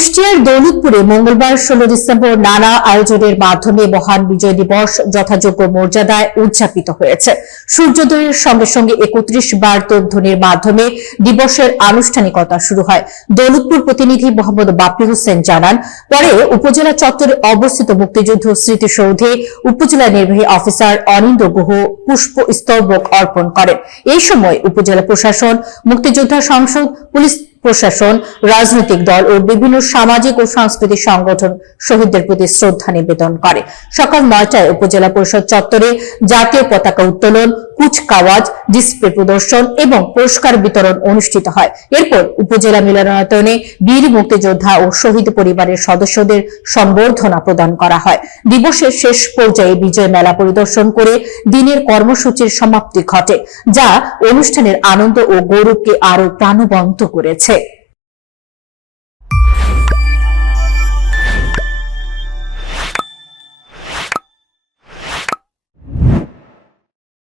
কুষ্টিয়ার দৌলতপুরে মঙ্গলবার 16 ডিসেম্বর নানা আয়োজনের মাধ্যমে মহান বিজয় দিবস যথাযোগ্য মর্যাদায় উদযাপিত হয়েছে। সূর্যোদয়ের সঙ্গে সঙ্গে 31 বার তোপধ্বনির মাধ্যমে দিবসের আনুষ্ঠানিকতা শুরু হয়। দৌলতপুর প্রতিনিধি মোহাম্মদ বাপ্পি হোসেন জানান, পরে উপজেলা চত্বরে অবস্থিত মুক্তিযুদ্ধ স্মৃতিসৌধে উপজেলা নির্বাহী অফিসার অনিন্দ্য গুহ পুষ্পস্তবক অর্পণ করেন। এই সময় উপজেলা প্রশাসন, মুক্তিযোদ্ধা সংসদ, পুলিশ প্রশাসন, রাজনৈতিক দল ও বিভিন্ন সামাজিক ও সাংস্কৃতিক সংগঠন শহীদদের প্রতি শ্রদ্ধা নিবেদন করে। সকাল 9টায় উপজেলা পরিষদ চত্বরে জাতীয় পতাকা উত্তোলন, কুচকাওয়াজ, ডিসপ্লে প্রদর্শন এবং পুরস্কার বিতরণ অনুষ্ঠিত হয়। এরপর উপজেলা মিলনায়তনে বীর মুক্তিযোদ্ধা ও শহীদ পরিবারের সদস্যদের সংবর্ধনা প্রদান করা হয়। দিবসের শেষ পর্যায়ে বিজয় মেলা পরিদর্শন করে দিনের কর্মসূচির সমাপ্তি ঘটে, যা অনুষ্ঠানের আনন্দ ও গৌরবকে আরো প্রাণবন্ত করেছে।